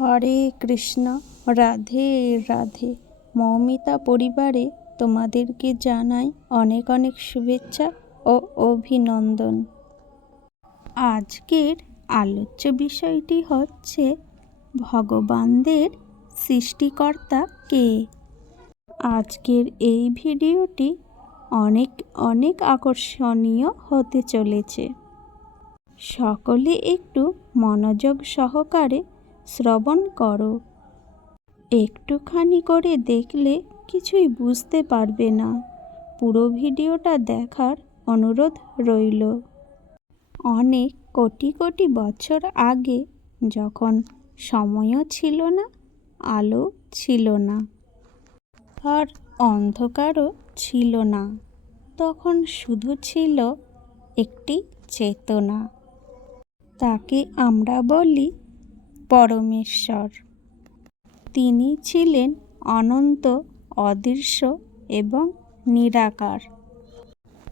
হরে কৃষ্ণ, রাধে রাধে। মৌমিতা পরিবারে তোমাদেরকে জানাই অনেক অনেক শুভেচ্ছা ও অভিনন্দন। আজকের আলোচ্য বিষয়টি হচ্ছে ভগবানদের সৃষ্টিকর্তা কে? আজকের এই ভিডিওটি অনেক অনেক আকর্ষণীয় হতে চলেছে। সকলে একটু মনোযোগ সহকারে শ্রবণ করো। একটুখানি করে দেখলে কিছুই বুঝতে পারবে না। পুরো ভিডিওটা দেখার অনুরোধ রইল। অনেক কোটি কোটি বছর আগে যখন সময়ও ছিল না, আলো ছিল না, আর অন্ধকারও ছিল না, তখন শুধু ছিল একটি চেতনা। তাকে আমরা বলি পরমেশ্বর। তিনি ছিলেন অনন্ত, অদৃশ্য এবং নিরাকার।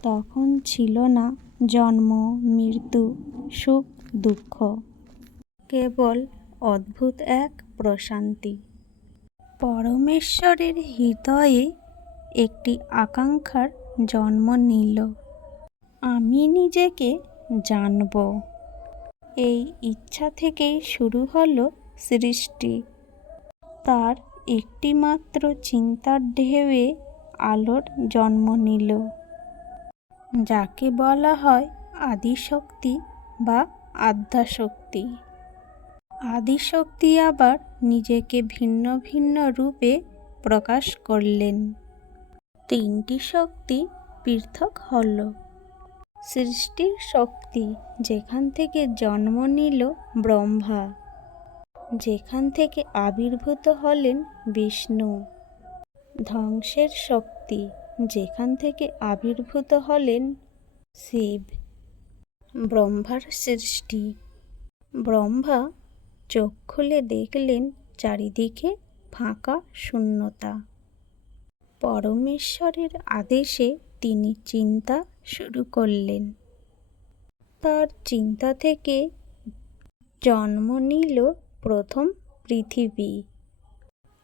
তখন ছিল না জন্ম, মৃত্যু, সুখ, দুঃখ। কেবল অদ্ভুত এক প্রশান্তি। পরমেশ্বরের হৃদয়ে একটি আকাঙ্ক্ষার জন্ম নিল। আমি নিজেকে জানব। এই ইচ্ছা থেকেই শুরু হলো সৃষ্টি। তার একটিমাত্র চিন্তার ঢেউয়ে আলোর জন্ম নিল। যাকে বলা হয় আদিশক্তি বা আদ্যাশক্তি। আদিশক্তি আবার নিজেকে ভিন্ন ভিন্ন রূপে প্রকাশ করলেন। তিনটি শক্তি পৃথক হল। সৃষ্টির শক্তি যেখান থেকে জন্ম নিল ব্রহ্মা, যেখান থেকে আবির্ভূত হলেন বিষ্ণু। ধ্বংসের শক্তি যেখান থেকে আবির্ভূত হলেন শিব। ব্রহ্মার সৃষ্টি। ব্রহ্মা চোখ খুলে দেখলেন চারিদিকে ফাঁকা শূন্যতা। পরমেশ্বরের আদেশে তিনি চিন্তা শুরু করলেন। তার চিন্তা থেকে জন্ম নিল প্রথম পৃথিবী।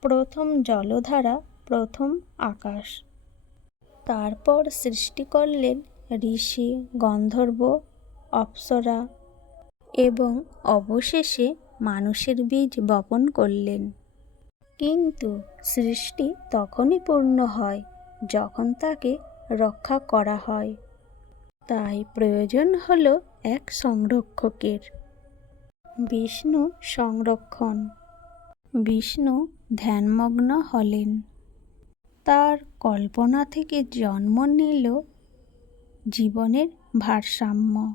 প্রথম জলধারা, প্রথম আকাশ। তারপর সৃষ্টি করলেন ঋষি, গন্ধর্ব, অপ্সরা এবং অবশেষে মানুষের বীজ বপন করলেন। কিন্তু সৃষ্টি তখনই পূর্ণ হয় যখন তাকে রক্ষা করা হয়। তাই প্রয়োজন হলো এক সংরক্ষকের। বিষ্ণু সংরক্ষণ। বিষ্ণু ধ্যানমগ্ন হলেন। তার কল্পনা থেকে জন্ম নিল জীবনের ভারসাম্য।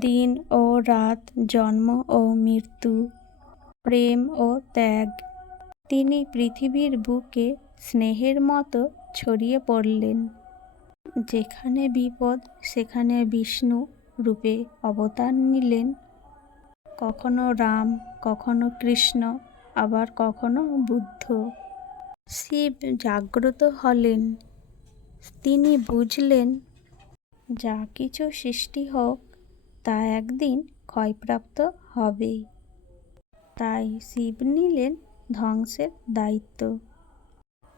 দিন ও রাত জন্ম ও মৃত্যু, প্রেম ও ত্যাগ। তিনি পৃথিবীর বুকে স্নেহের মতো ছড়িয়ে পড়লেন। যেখানে বিপদ, সেখানে বিষ্ণু রূপে অবতার নিলেন। কখনো রাম, কখনো কৃষ্ণ, আবার কখনো বুদ্ধ। শিব জাগ্রত হলেন। তিনি বুঝলেন, যা কিছু সৃষ্টি হোক, তা একদিন ক্ষয়প্রাপ্ত হবেই তাই শিব নিলেন ধ্বংসের দায়িত্ব।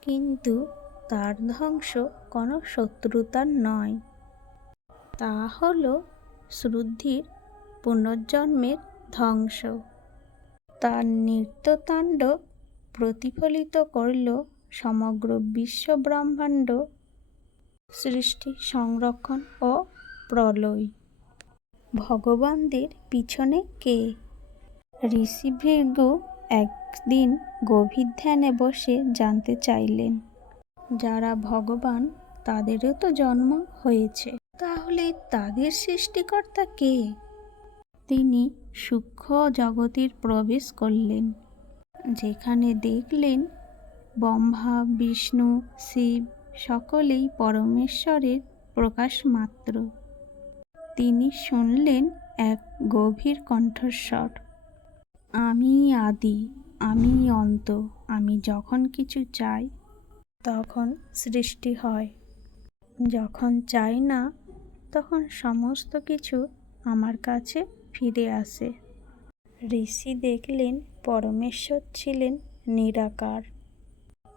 কিন্তু তার ধ্বংস কোনো শত্রুতার নয়। তা হল শ্রুদ্ধির পুনর্জন্মের ধ্বংস। তার নৃত্যতাণ্ডব প্রতিফলিত করল সমগ্র বিশ্ব ব্রহ্মাণ্ড। সৃষ্টি, সংরক্ষণ ও প্রলয়। ভগবানদের পিছনে কে? ঋষি ভৃগু একদিন গভীর ধ্যানে বসে জানতে চাইলেন। যারা ভগবান, তাদেরও তো জন্ম হয়েছে। তাহলে তাদের সৃষ্টিকর্তা কে? তিনি সূক্ষ্ম জগতের প্রবেশ করলেন। যেখানে দেখলেন ব্রহ্মা, বিষ্ণু, শিব, সকলেই পরমেশ্বরের প্রকাশ মাত্র তিনি শুনলেন এক গভীর কণ্ঠস্বর, আমি আদি, আমি অন্ত, আমি যখন কিছু চাই তখন সৃষ্টি হয়। যখন চাই না, তখন সমস্ত কিছু আমার কাছে ফিরে আসে। ঋষি দেখলেন পরমেশ্বর ছিলেন নিরাকার।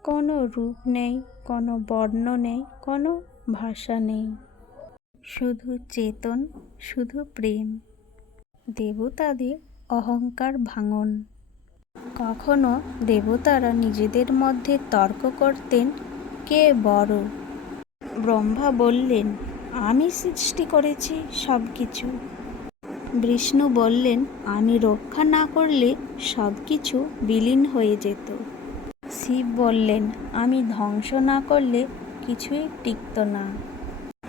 কোনো রূপ নেই, কোনো বর্ণ নেই, কোনো ভাষা নেই। শুধু চেতন, শুধু প্রেম। দেবতাদের অহংকার ভাঙন। কখনো দেবতারা নিজেদের মধ্যে তর্ক করতেন, কে বড়? ব্রহ্মা বললেন, আমি সৃষ্টি করেছি সব কিছু বিষ্ণু বললেন, আমি রক্ষা না করলে সব কিছু বিলীন হয়ে যেত। শিব বললেন, আমি ধ্বংস না করলে কিছুই টিকত না।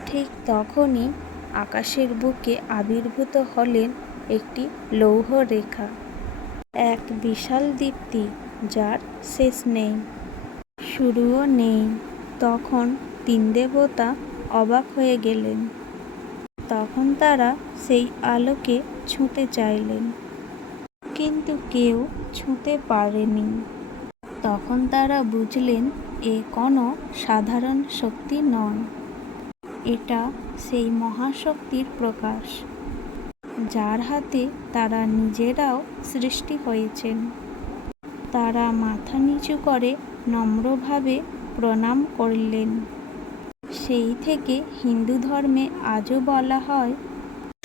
ঠিক তখনই আকাশের বুকে আবির্ভূত হলেন একটি লৌহ রেখা। এক বিশাল দীপ্তি যার শেষ নেই। শুরুও নেই। তখন তিন দেবতা অবাক হয়ে গেলেন। তখন তারা সেই আলোকে ছুঁতে চাইলেন। কিন্তু কেউ ছুঁতে পারেনি। তখন তারা বুঝলেন, এ কোনো সাধারণ শক্তি নয়। এটা সেই মহাশক্তির প্রকাশ। যার হাতে তারা নিজেরাও সৃষ্টি হয়েছেন। তারা মাথা নিচু করে নম্রভাবে প্রণাম করলেন। সেই থেকে হিন্দু ধর্মে আজও বলা হয়,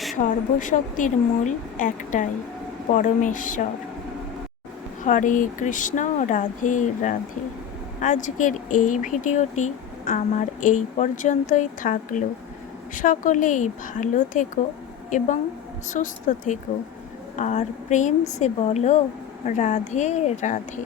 সর্বশক্তির মূল একটাই, পরমেশ্বর। হরে কৃষ্ণ, রাধে রাধে। আজকের এই ভিডিওটি আমার এই পর্যন্তই থাকল। সকলেই ভালো থেকো। এবং সুস্থ থেকো। আর প্রেম সে বলো রাধে রাধে।